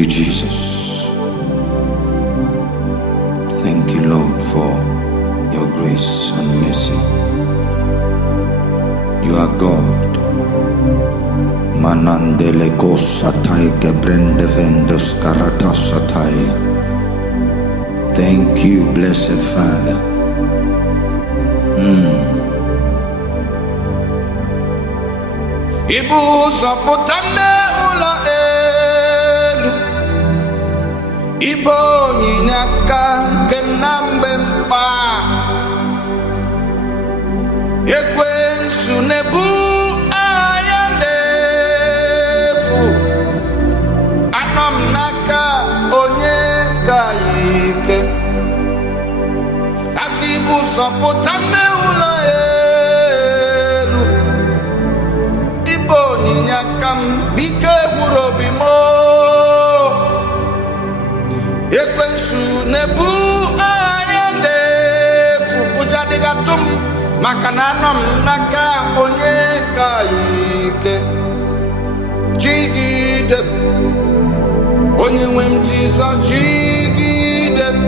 you, Jesus. Thank you, Lord, for your grace and mercy. You are God. Manandele kosatai gebrende vendos karatasatai. Thank you, blessed Father. Ibu sapotane ula elu, ibo nyaka kenambe mpa, ekwensu nebu ayandefu, anom naka onye kaike, asibu sapotane ula elu, ibo nyaka bike burobimo, ekwensu nebu ayandefu, ujadigatum makananom naka onye kaike, jigidem onye nwem Jesus, jigidem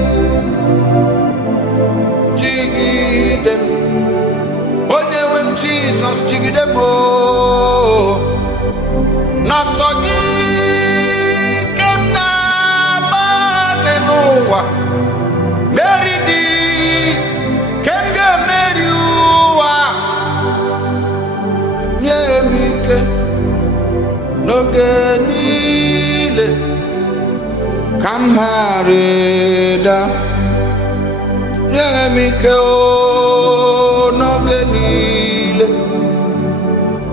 onye nwem Jesus, jigidem o nasogi kem na bane n'ụwa meridi kem ga-emeri ụwa nye m ike n'oge niile ka m ghara ịda, nye m ike n'oge niile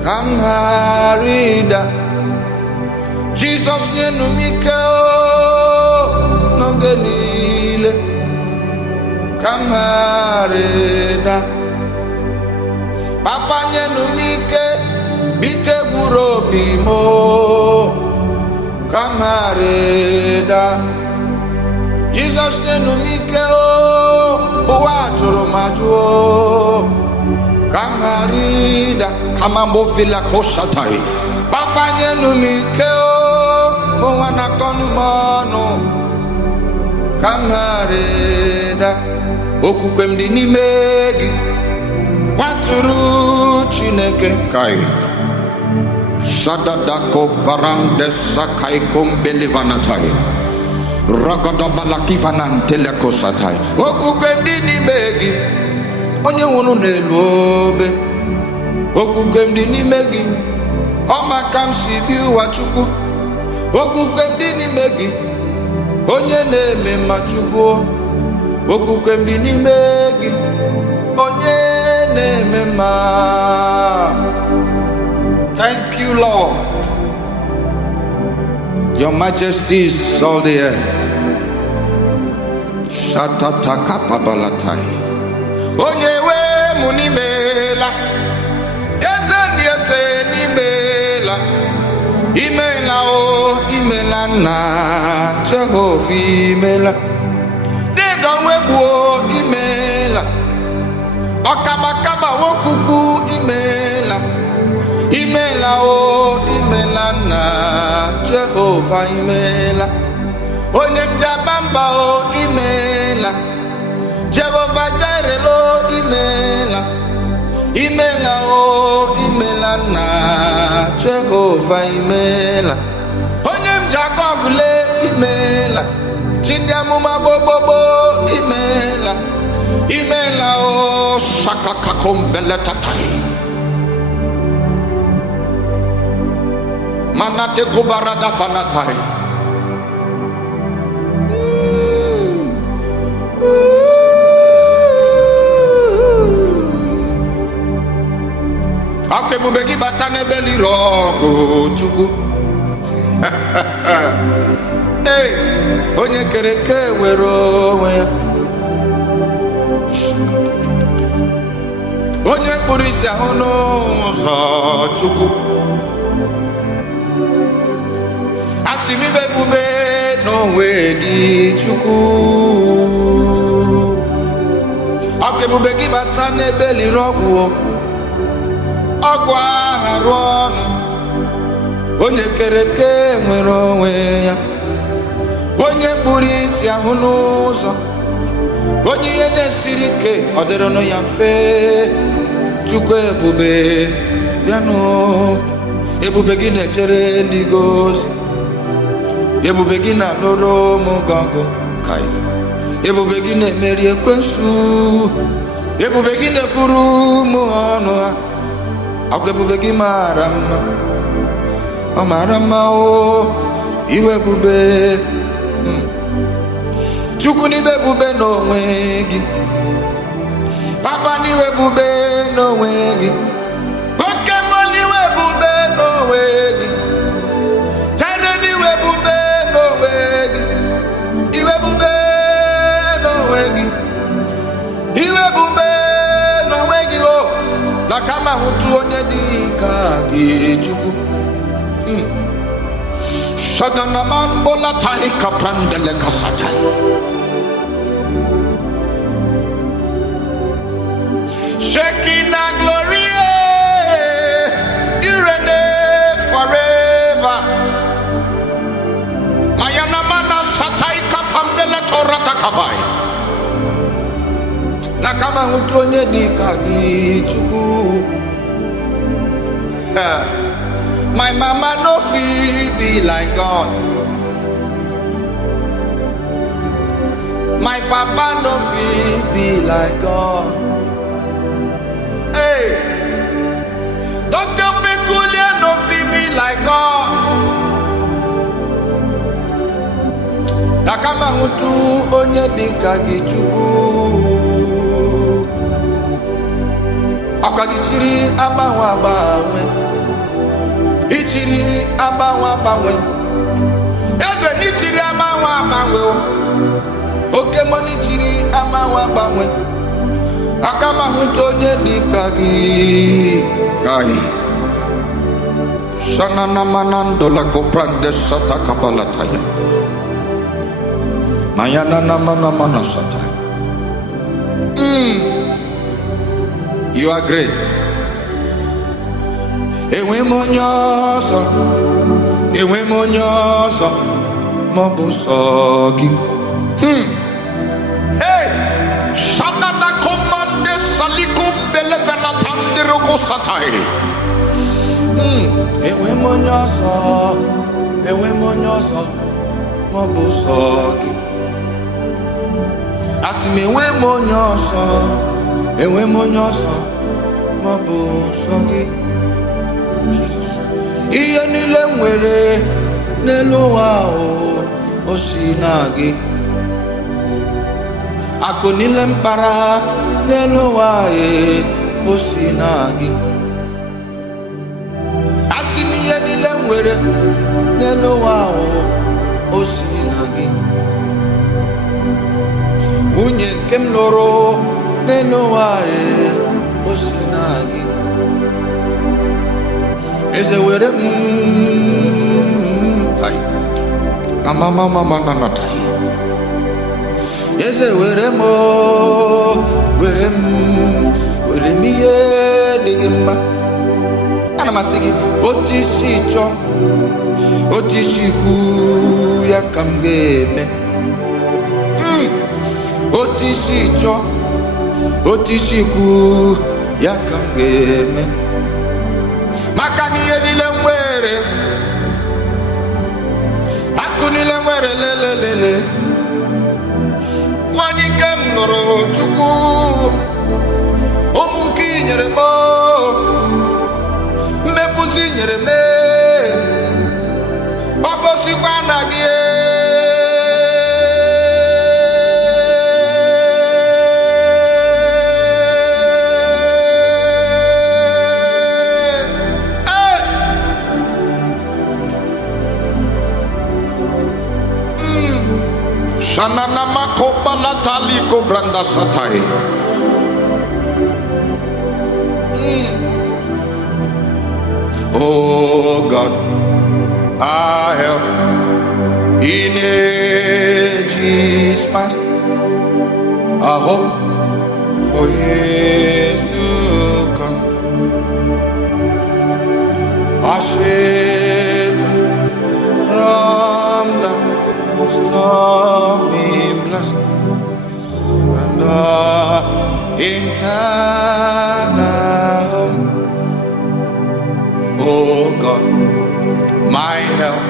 ka m ghara ịda. Jesus, nyenu m ike n'oge niile ka m ghara ịda. Papa, nyenu m ike bike gwuru obi m ka m ghara ịda. Jesus, nyenu m ike ụwa jụrụ m ajụ ka m ghara ịda. Kamambo vila kosatai. Papa, nyenu m ike ụwa na-akọnụ m ọnụ ka m ghara ịda. Okwukwe m dị n'ime gị, kwatụrụ Chineke kai. Shadadako barande sakai kombelivanatai. Ragadabalakivanan telekosatai. Okwukwe m dị n'ime gị, onye nwụrụ n'elu obe. Okwukwe m dị n'ime gị, ọmaka m si bi ụwa Chukwu. Okwukwe m dị n'ime gị, onye na-eme mma Chukwu. Okwukwe m dị n'ime gị, onye na-eme mma. Thank you, Lord. Your majesty is all the earth. Shatataka babalatai. Onye we munimela, eze nimela, imela o imela na Jehovah imela, dega webu imela, okabakaba wokuku imela, imela o imela na Jehovah imela, onye mjabamba o imela, Jehovah Jireh lo imela, imela o imela na Jehovah imela, onye mjagogule imela, chidiamuma bobobo imela, imela o sakakakombeletatai. Manate kubarada fanatai. Akebubeki batane beli rogo Chukwu. Hey, onye kereke wero onwe ya. Onye kpụrụ isi ahụ n'ụzọ Chukwu. Asimi bebube n'onwe gị Chukwu. Akebubeki batane beli rogo. Ọgwụ agha rụọ ọnụ, onye kereke nwere onwe ya. ya hụ n'ụzọ, onye ihe na-esiri ike ọ dịrịnụ ya mfe. Chukwu ebube bịanụ, ebube gị na-echere ndị gị ozi, ebube gị na-alụrụ ụmụ gị ọgụ kai, ebube gị na-emeri ekwensu, ebube gị na-ekwuru ụmụ ọnụ ha. Akwa ebube gị mara mma, ọ mara mma o, iwe ebube. Chukwu n'iwe ebube n'onwe gị, Papa n'iwe ebube n'onwe gị, oke mmụọ n'iwe ebube n'onwe gị, Jere n'iwe ebube n'onwe gị, iwe ebube n'onwe gị, iwe ebube n'onwe gị o, na kama hụtụ onye dị ka gị Chukwu. Shadanaman bola tahi kaprandele kasatai. Shekinah glory, you reign forever. Mayana mana satai kapandele torata kabai. Nakama hutu onye dika gi Chukwu. My mama no fit be like God. My papa no fit be like God. Hey, Dr. Peculiar no fit be like God. Nakama hutu onye dika gi Chukwu. Akagichiri abawe. Ichiri abawe. Eze ni chiri abawe. Oke money chiri abawe. Akama hutu onye dika gi kai. Shanana manando la koprande sata kabalataya. Mayana namana manasata. You are great. Ewe monyoso, mobusogi. Hey, Shadana commande salikum belevena tandiroko satai. Ewe monyoso, mobusogi. Asime ewe monyoso, mobusogi. Jesus. Ihe niile nwere n'elu ụwa o si na gị. Akụ niile mkpara n'elu ụwa o si na gị. Asị m ihe niile nwere n'elu ụwa o si na gị. Nwunye nke m lụrụ n'elu ụwa o si na gị. Eze were hai mama nanatai. Eze were ihe dị mma. Ana masị gị otisi ku ya ka m ga-eme. Otisi ku ya ka m ga-eme. Maka niile niile nwere, akụ niile nwere lelelele. Nwanyị nke m nụrụ Chukwu, ụmụ nke i nyere m, mmepụzi nyere m, ọ bụzikwa na gị. Shanana makoba latali kobranda satai. Oh God, I am in ages past. I hope for years to come. I shelter from the stormy eternal. Oh God, my help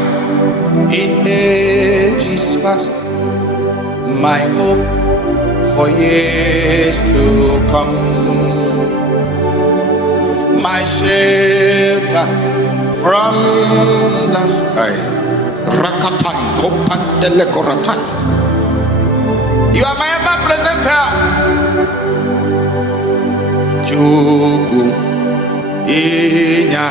in ages past, my hope for years to come, my shelter from the sky. Rakatai kopandele koratai. You are my ever-present help. Jugu inya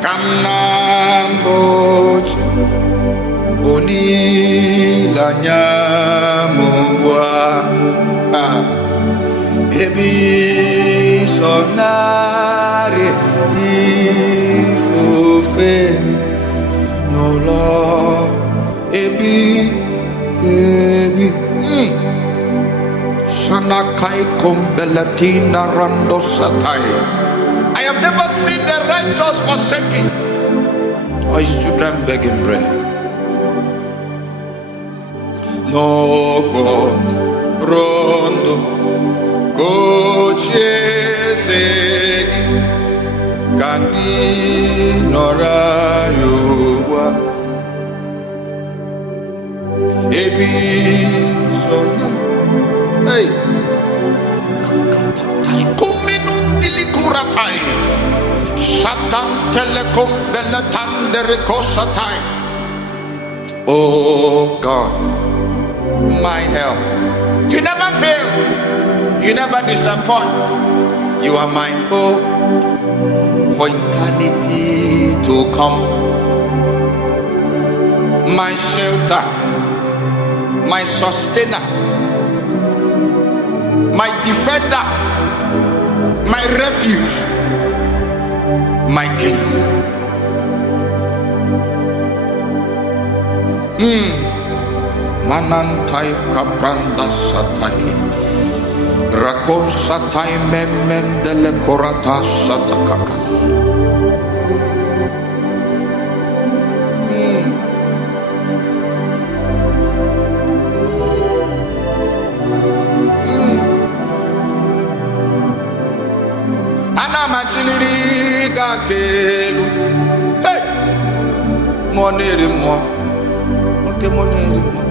kamnamboche olilanya mungwa ebi sonare ifufe no Lord ebi Shanakai kombelatina rando satai. I have never seen the righteous forsaken or his children begging bread. No God rondo kochesegi kandi norayuwa ebi sona. Hey, kakapatai kuminundili kuratai, satan telekom belatan derekosatai. Oh God, my help. You never fail. You never disappoint. You are my hope for eternity to come. My shelter, my sustainer, my defender, my refuge, my king. Manantai kapranda satai, rakon satai memendele korata satakakai. Anamachiliri gakelu, hey, moneri mo, okay moneri mo.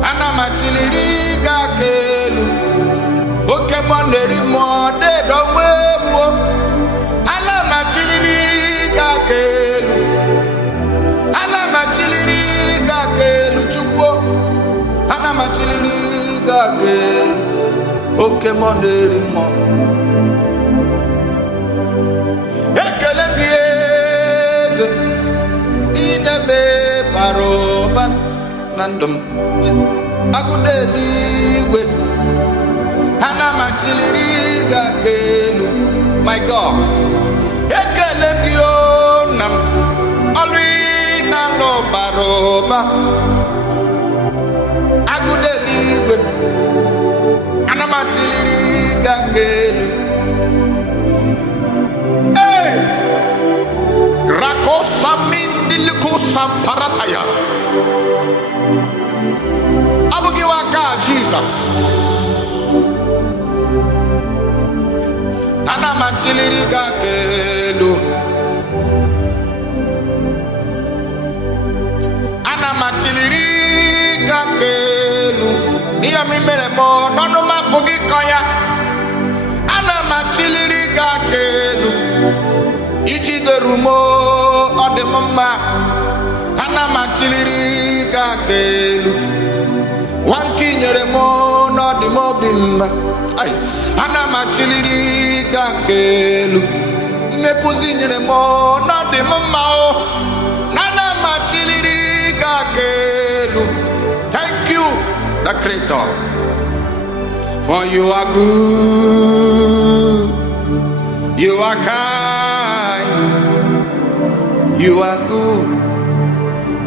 Anamachiliri gakelu, okay moneri mo, de donwe mo. Anamachiliri gakelu, anamachiliri gakelu chukwo, anamachiliri gakelu, okay moneri mo. Ekelemieze inebe paroban nandum agudeliwe anamachiliri gakelu. My God, ekelemionam alwina lo baroba agudeliwe anamachiliri gakelu. Rakosa mindilikusa parataya. Abugiwaka Jesus. Anamachiliri gakelu. Anamachiliri gakelu. Niya mimere mo nono mabugi kaya. Anamachiliri gakelu. Ichi derumo odemama anamachiliri gakelu wanki nyeremo n'odimo bimma ay anamachiliri gakelu mepuzi nyeremo n'odimma o anamachiliri gakelu. Thank you, the Creator, for you are good, you are kind, you are good.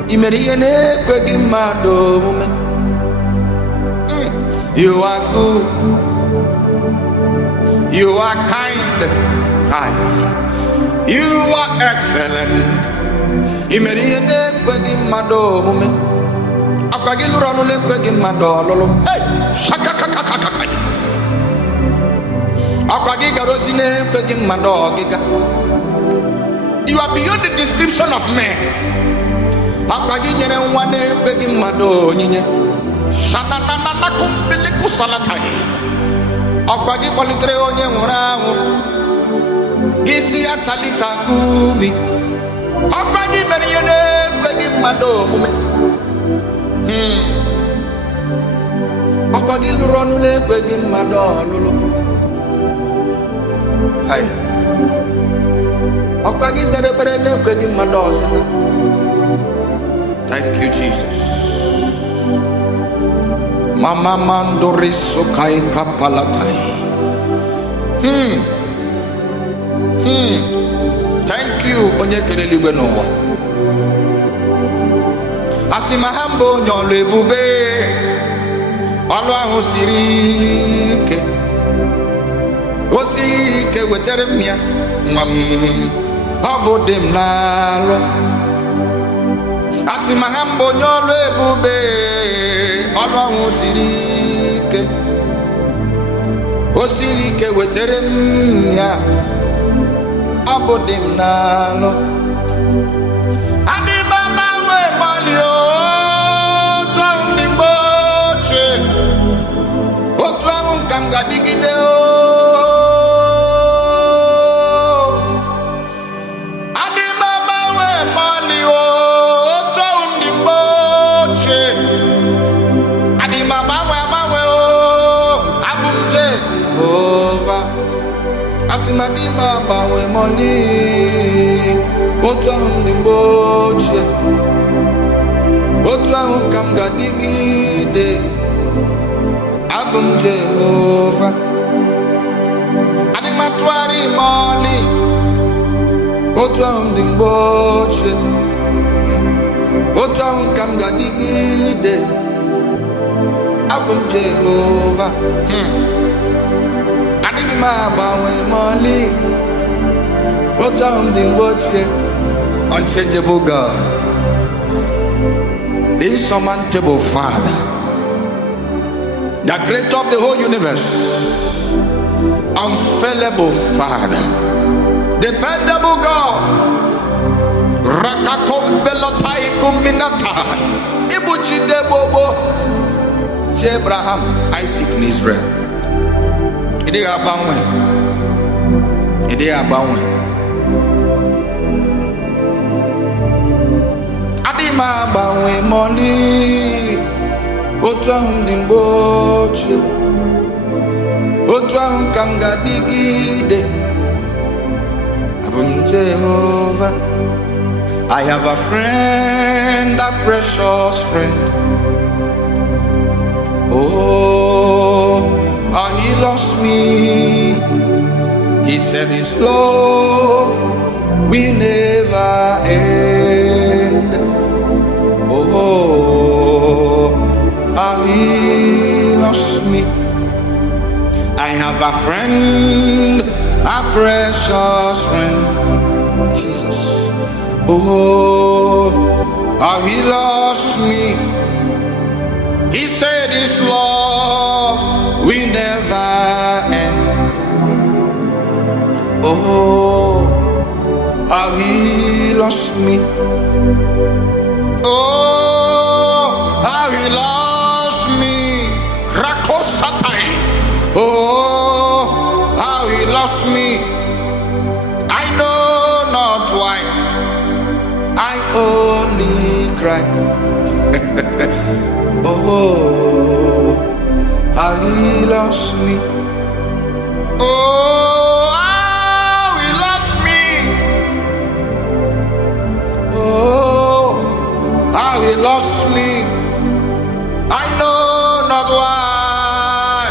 Imeriene kwegi mado mume. You are good, you are kind, you are excellent. Imeriene kwegi mado mume. Akwagi luranu le kwegi mado lolo. Hey, shakakakakaka. Akwagi garosine kwegi madogiga. You are beyond the description of men. Akwagi nyere nwane kwegi mado nyinye. Shana na na na kumbili kusalatai. Akwagi politre onye nwurahu. Isi ya talita kubi. Akwagi meriyene kwegi mado mume. Akwagi luronule kwegi mado lulu. Hai. Akwagi zerebrene kwegi mado sisa. Thank you, Jesus. Mama mandoriso kai kapalapai. Thank you, onye kereli benowa. Asimahambo nyolo ebube. Olu ahụ siri ike. Osi ike wetere m ya. Ọ bụ dị m n'alụ. Asimahambo nyolo ebube. Olu ahụ siri ike. Osi ike wetere m ya. Ọ bụ dị m n'alụ. Adị m agbanwe mali otu ahụ ndị mgbochi. Otu ahụ ka m ga-adịgide o. Adị m agbanwe mali otu ahụ ndị mgbochi. Adị m agbanwe o. Abụ m Jehova. Asimadi baba we money. Otu ahụ ndị mgbochi. Otu ahụ ka m ga-adịgide. Abụ m Jehova. Adị m atụgharị m ọlị. Otu ahụ ndị mgbochi. Otu ahụ ka m ga-adịgide. Abụ m Jehova. Adịghị m agbanwe mọlị. Otu ahụ ndị mgbochi. Unchangeable God, the insurmountable Father, the creator of the whole universe, unfailable Father, dependable God. Rakakombelotai kuminatai. Ibuchide bobo. Si Abraham, Isaac, and Israel. Ide abanwe. Adị m agbanwe mọlị. Otu ahụ ndị mgbochi. Otu ahụ ka m ga-adịgide. Abụ m Jehova. I have a friend, a precious friend. Oh, how he lost me. He said his love will never end. Oh, how he lost me. I have a friend, a precious friend. Jesus. Oh, how he lost me. He said his love will never end. Oh, how he lost me. Oh, how he lost me. Rakosatai. Oh, how he lost me. I know not why. I only cry. Oh, how he lost me. Oh, how he lost me. Oh, how he lost me. I know not why.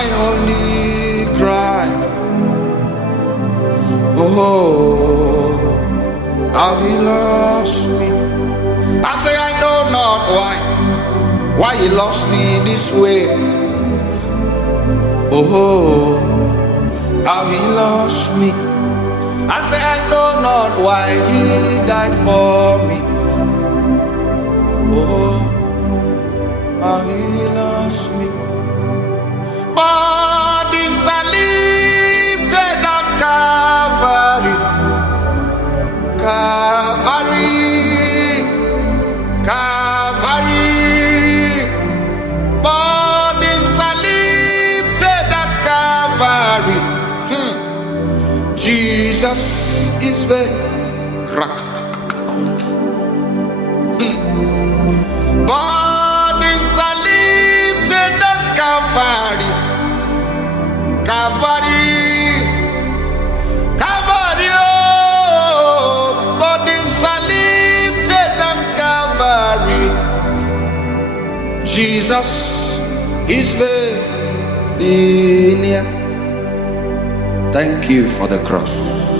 I only cry. Oh, how he lost me. I say I know not why he lost me this way. Oh, how he lost me. I say I know not why he died for me. Oh, how he lost me. But it's a Jesus is very near. Thank you for the cross.